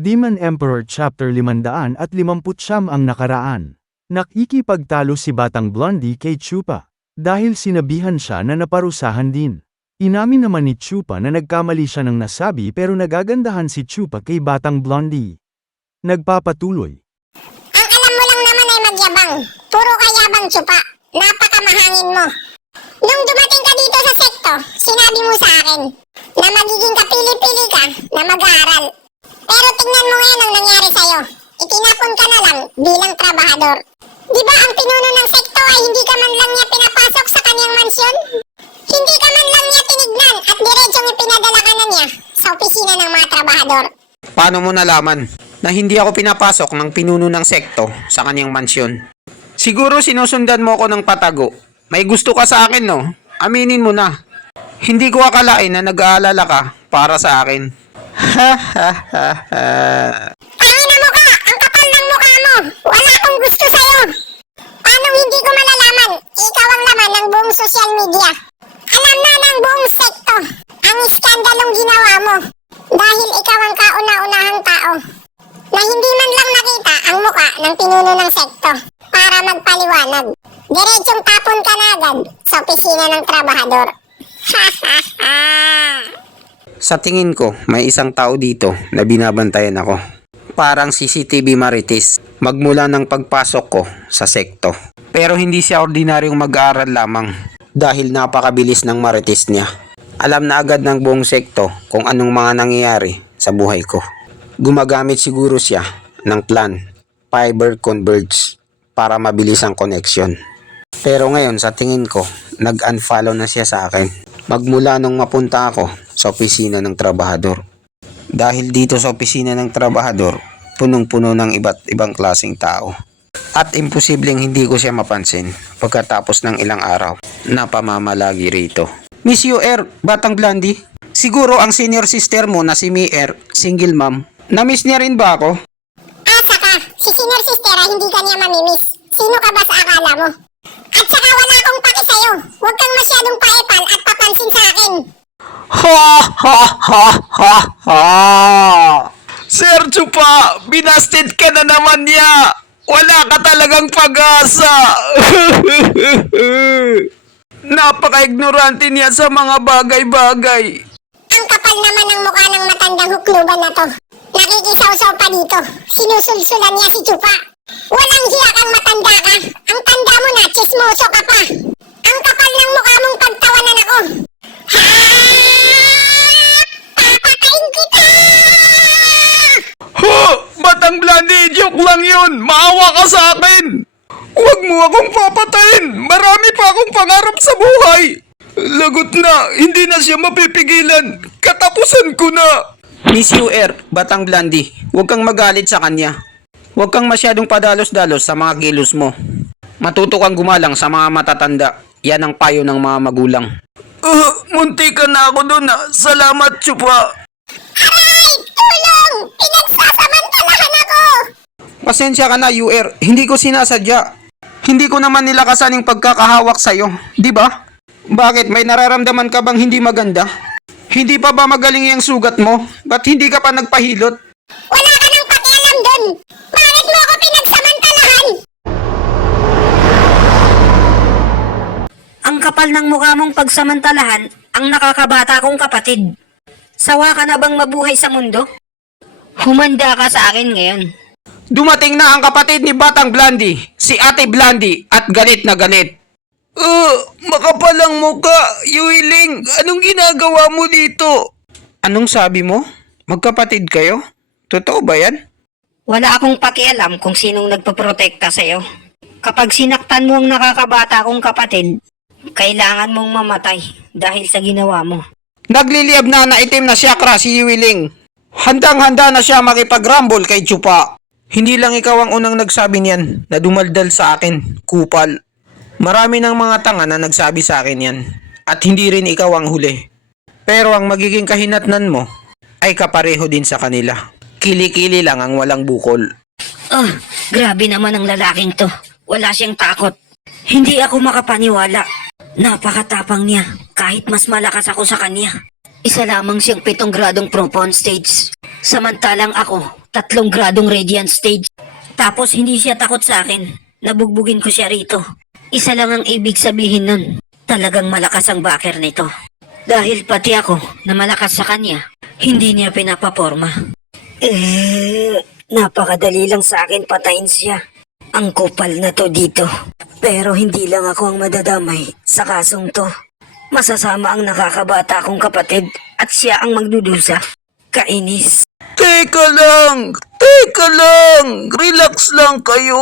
Demon Emperor Chapter 559 ang nakaraan. Nakikipagtalo si Batang Blondie kay Chupa. Dahil sinabihan siya na naparusahan din. Inamin naman ni Chupa na nagkamali siya ng nasabi pero nagagandahan si Chupa kay Batang Blondie. Nagpapatuloy. Ang alam mo lang naman ay magyabang. Puro kayabang, Chupa. Napakamahangin mo. Nung dumating ka dito sa sekto, sinabi mo sa akin na magiging kapili-pili ka na mag-aaral. Pero tingnan mo ngayon ang nangyari sa'yo. Itinapon ka na lang bilang trabahador. Di ba ang pinuno ng sekto ay hindi ka man lang niya pinapasok sa kanyang mansyon? Hindi ka man lang niya tinignan at diretsong ipinadala ka na niya sa opisina ng mga trabahador. Paano mo nalaman na hindi ako pinapasok ng pinuno ng sekto sa kanyang mansyon? Siguro sinusundan mo ako ng patago. May gusto ka sa akin, no? Aminin mo na. Hindi ko akalain na nag-aalala ka para sa akin. Ha ha ha ha. Tangina mo ka! Ang kapal ng mukha mo! Wala akong gusto sa'yo! Paano hindi ko malalaman? Ikaw ang laman ng buong social media. Alam na ng buong sekto ang iskandalong ginawa mo. Dahil ikaw ang kauna-unahang tao na hindi man lang nakita ang muka ng pinuno ng sekto para magpaliwanag. Diretsong tapon ka na agad sa opisina ng trabahador. Ha ha ha! Sa tingin ko, may isang tao dito na binabantayan ako. Parang CCTV Marites, magmula ng pagpasok ko sa sekto. Pero hindi siya ordinaryong mag-aaral lamang dahil napakabilis ng Marites niya. Alam na agad ng buong sekto kung anong mga nangyayari sa buhay ko. Gumagamit siguro siya ng plan, fiber converge, para mabilis ang connection. Pero ngayon sa tingin ko, nag-unfollow na siya sa akin. Magmula nung mapunta ako sa opisina ng trabahador. Dahil dito sa opisina ng trabahador, punong-puno ng iba't ibang klaseng tao. At imposibleng hindi ko siya mapansin pagkatapos ng ilang araw na pamamalagi rito. Miss UR, Batang Blondie, siguro ang senior sister mo na si Mier, single mom, na-miss niya rin ba ako? At saka, si senior sister ay hindi ka niya mamimiss. Sino ka ba sa akala mo? At saka wala akong paki sa'yo. Huwag kang masyadong paepal at papansin sa akin. Ha ha ha ha ha! Sir Chupa, binasted ka na naman niya! Wala ka talagang pag-asa! Napaka-ignorante niya sa mga bagay-bagay. Ang kapal naman ng mukha ng matandang hukluban na to. Nakikisaw-saw pa dito. Sinusulsulan niya si Chupa. Walang hiya kang matanda ka. Ang tanda mo na, chismoso ka pa. Ang kapal ng mukha mong pagtawanan ako. Ha! Papatayin kita! Ha! Batang Blondie, joke lang yun! Maawa ka sa akin! Huwag mo akong papatayin! Marami pa akong pangarap sa buhay! Lagot na! Hindi na siya mapipigilan! Katapusan ko na! Miss UR, Batang Blondie, huwag kang magalit sa kanya. Huwag kang masyadong padalos-dalos sa mga kilos mo. Matuto kang gumalang sa mga matatanda. Yan ang payo ng mga magulang. Munti ka na ako dun. Salamat, Chupa. Aray! Tulong! Pinagsasamantalahan ako! Pasensya ka na, UR. Hindi ko sinasadya. Hindi ko naman nilakasan yung pagkakahawak sa'yo. Di ba? Bakit? May nararamdaman ka bang hindi maganda? Hindi pa ba magaling yung sugat mo? Ba't hindi ka pa nagpahilot? Wala ka nang pakialam dun! Bakit mo ako pinagsamantalahan? Ang kapal ng mukha mong pagsamantalahan ang nakakabata kong kapatid. Sawa ka na bang mabuhay sa mundo? Humanda ka sa akin ngayon. Dumating na ang kapatid ni Batang Blondie, si Ate Blondie, at galit na galit. Makapalang muka, Yuiling. Anong ginagawa mo dito? Anong sabi mo? Magkapatid kayo? Totoo ba yan? Wala akong pakialam kung sinong nagpaprotekta sa'yo. Kapag sinaktan mo ang nakakabata kong kapatid, kailangan mong mamatay dahil sa ginawa mo. Nagliliyab na itim na chakra si Yuiling. Handang-handa na siya makipag-rumble kay Chupa. Hindi lang ikaw ang unang nagsabi niyan na dumaldal sa akin, kupal. Marami ng mga tanga na nagsabi sa akin yan. At hindi rin ikaw ang huli. Pero ang magiging kahinatnan mo ay kapareho din sa kanila. Kili-kili lang ang walang bukol. Grabe naman ang lalaking to. Wala siyang takot. Hindi ako makapaniwala. Napakatapang niya kahit mas malakas ako sa kanya. Isa lamang siyang 7 gradong pro pawn stage. Samantalang ako, 3 gradong radiant stage. Tapos hindi siya takot sa akin. Nabugbugin ko siya rito. Isa lang ang ibig sabihin nun. Talagang malakas ang backer nito. Dahil pati ako na malakas sa kanya, hindi niya pinapaporma. Napakadali lang sa akin patayin siya. Ang kupal na to dito. Pero hindi lang ako ang madadamay sa kasong to. Masasama ang nakakabata kong kapatid at siya ang magdudusa. Kainis. Teka lang! Relax lang kayo!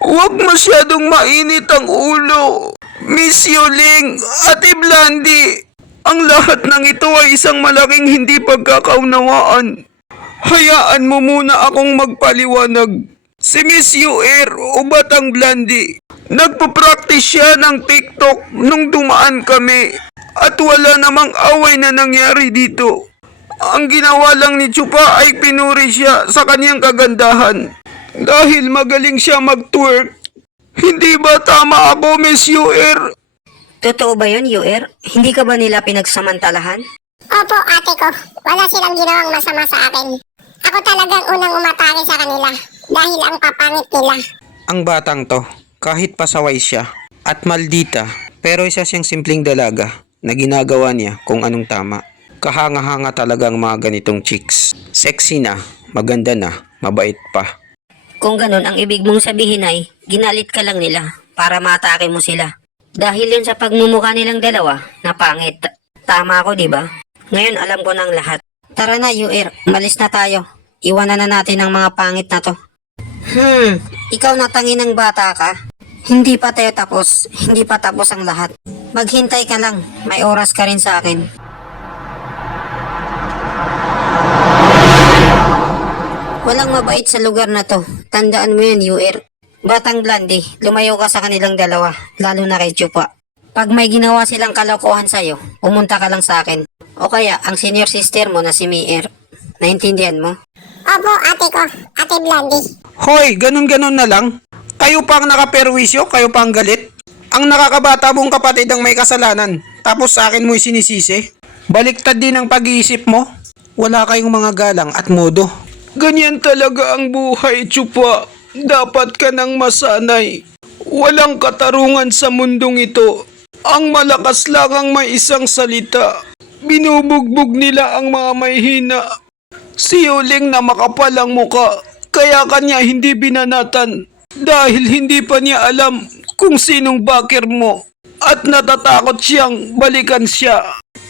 Huwag masyadong mainit ang ulo! Miss Yuling, Ate Blandy, ang lahat ng ito ay isang malaking hindi pagkakaunawaan. Hayaan mo muna akong magpaliwanag. Si Miss Yuer o Batang Blandy, nagpo-practice siya ng TikTok nung dumaan kami at wala namang away na nangyari dito. Ang ginawa lang ni Chupa ay pinuri siya sa kanyang kagandahan dahil magaling siya mag-twerk. Hindi ba tama ako, Miss Yuer? Totoo ba yun, Yuer? Hindi ka ba nila pinagsamantalahan? Opo, ate ko. Wala silang ginawang masama sa akin. Ako talagang unang umatake sa kanila dahil ang papangit nila. Ang batang to, kahit pasaway siya at maldita, pero isa siyang simpleng dalaga na ginagawa niya kung anong tama. Kahanga-hanga talaga ang mga ganitong chicks. Sexy na, maganda na, mabait pa. Kung ganun, ang ibig mong sabihin ay, ginalit ka lang nila para matake mo sila. Dahil yun sa pagmumukha nilang dalawa, na pangit. Tama ako, di ba? Ngayon alam ko ng lahat. Tara na, Yuer, malis na tayo. Iwanan na natin ang mga pangit na to. Ikaw na tangin ng bata ka. Hindi pa tayo tapos. Hindi pa tapos ang lahat. Maghintay ka lang. May oras ka rin sa akin. Walang mabait sa lugar na to. Tandaan mo yan, Yuer. Batang Blandy, lumayo ka sa kanilang dalawa. Lalo na kay Chupa. Pag may ginawa silang kalokohan sa'yo, pumunta ka lang sa akin. O kaya, ang senior sister mo na si Mier. Naintindihan mo? Opo, ate ko. Ate Blandy. Hoy, ganun-ganun na lang. Kayo pa ang nakaperwisyo, kayo pa ang galit. Ang nakakabata mong kapatid ang may kasalanan. Tapos sa akin mo'y sinisisi. Baliktad din ang pag-iisip mo. Wala kayong mga galang at modo. Ganyan talaga ang buhay, Chupa. Dapat ka nang masanay. Walang katarungan sa mundong ito. Ang malakas lang ang may isang salita. Binubugbog nila ang mga may hina. Si Yuling na makapal ang muka, kaya kanya hindi binanatan. Dahil hindi pa niya alam kung sinong backer mo. At natatakot siyang balikan siya.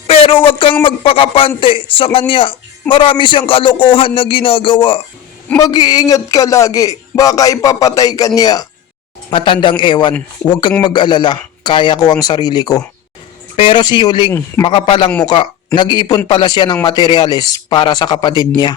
Pero wag kang magpakapante sa kanya. Marami siyang kalokohan na ginagawa. Mag-iingat ka lagi, baka ipapatay ka niya. Matandang ewan, huwag kang mag-alala, kaya ko ang sarili ko. Pero si Yuling, makapalang muka, nag-iipon pala siya ng materyales para sa kapatid niya.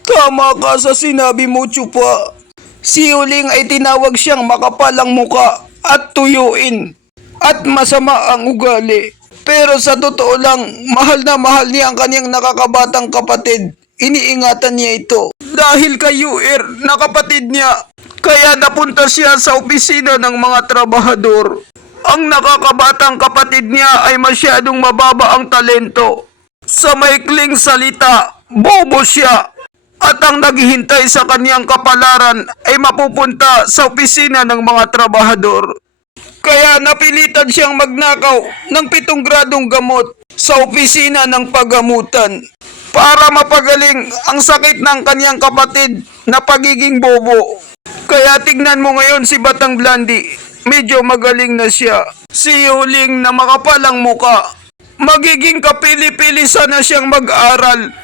Tama ka sa sinabi mo, Chupa. Si Yuling ay tinawag siyang makapalang muka at tuyuin. At masama ang ugali. Pero sa totoo lang, mahal na mahal niya ang kanyang nakakabatang kapatid. Iniingatan niya ito. Dahil kay Yuer na kapatid niya, kaya napunta siya sa opisina ng mga trabahador. Ang nakakabatang kapatid niya ay masyadong mababa ang talento. Sa maikling salita, bobo siya. At ang naghihintay sa kanyang kapalaran ay mapupunta sa opisina ng mga trabahador. Kaya napilitan siyang magnakaw ng 7 gradong gamot sa opisina ng paggamutan para mapagaling ang sakit ng kanyang kapatid na pagiging bobo. Kaya tignan mo ngayon si Batang Blandy, medyo magaling na siya. Si Yuling na makapalang muka, magiging kapili-pili sana siyang mag-aral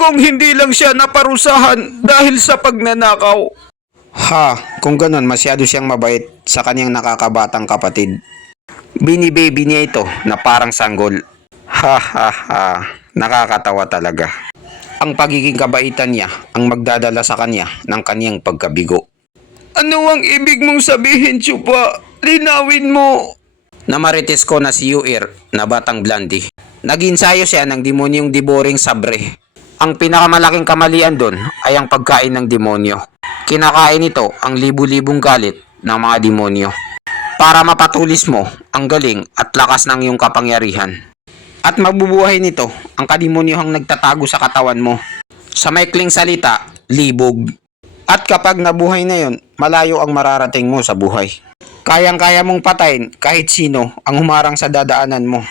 kung hindi lang siya naparusahan dahil sa pagnanakaw. Ha, kung ganon masyado siyang mabait sa kanyang nakakabatang kapatid. Bini-baby niya ito na parang sanggol. Ha ha ha, nakakatawa talaga. Ang pagiging kabaitan niya ang magdadala sa kanya ng kanyang pagkabigo. Ano ang ibig mong sabihin, Chupa? Linawin mo. Namarites ko na si Yuer na Batang Blandy. Nag-insayo siya ng demonyong Diboring Sabre. Ang pinakamalaking kamalian doon ay ang pagkain ng demonyo. Kinakain ito ang libu-libong galit ng mga demonyo para mapatulis mo ang galing at lakas ng iyong kapangyarihan. At mabubuhay nito ang kademonyohang nagtatago sa katawan mo. Sa maikling salita, libog. At kapag nabuhay na yon, malayo ang mararating mo sa buhay. Kayang-kaya mong patayin kahit sino ang humarang sa dadaanan mo.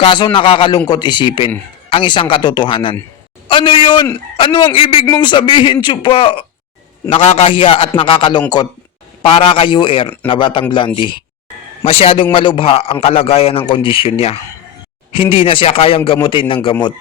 Kaso nakakalungkot isipin ang isang katotohanan. Ano yun? Ano ang ibig mong sabihin, Chupa? Nakakahiya at nakakalungkot para kay UR na Batang Blondie. Masyadong malubha ang kalagayan ng kondisyon niya. Hindi na siya kayang gamutin ng gamot.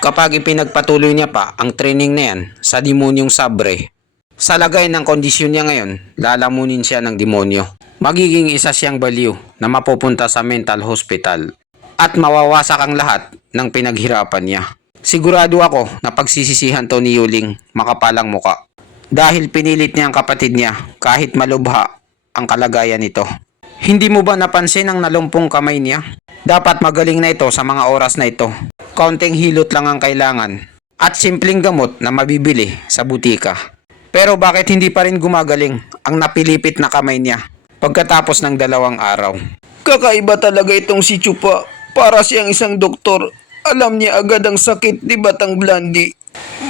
Kapag ipinagpatuloy niya pa ang training na yan sa demonyong sabre, sa lagay ng kondisyon niya ngayon, lalamunin siya ng demonyo. Magiging isa siyang baliw na mapupunta sa mental hospital at mawawasak ang lahat ng pinaghirapan niya. Sigurado ako na pagsisisihan to ni Yuling makapalang muka dahil pinilit niya ang kapatid niya kahit malubha ang kalagayan nito. Hindi mo ba napansin ang nalumpong kamay niya? Dapat magaling na ito sa mga oras na ito. Kaunting hilot lang ang kailangan at simpleng gamot na mabibili sa butika. Pero bakit hindi pa rin gumagaling ang napilipit na kamay niya pagkatapos ng 2 araw? Kakaiba talaga itong si Chupa. Para siyang isang doktor. Alam niya agad ang sakit ni Batang Blondie.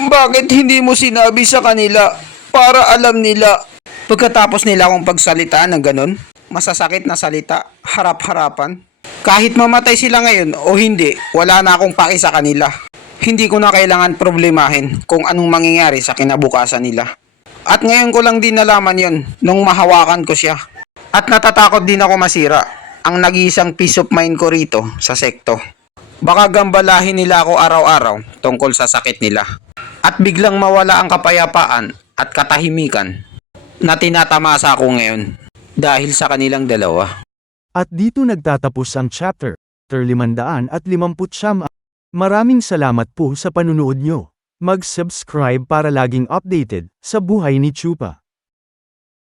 Bakit hindi mo sinabi sa kanila para alam nila? Pagkatapos nila akong pagsalitaan ng ganun, masasakit na salita, harap-harapan. Kahit mamatay sila ngayon o hindi, wala na akong paki sa kanila. Hindi ko na kailangan problemahin kung anong mangyayari sa kinabukasan nila. At ngayon ko lang din nalaman yon nung mahawakan ko siya. At natatakot din ako masira ang nag-iisang peace of mind ko rito sa sekto. Baka gambalahin nila ako araw-araw tungkol sa sakit nila. At biglang mawala ang kapayapaan at katahimikan na tinatamasa ako ngayon dahil sa kanilang dalawa. At dito nagtatapos ang chapter 559. Maraming salamat po sa panunood nyo. Mag-subscribe para laging updated sa buhay ni Chupa.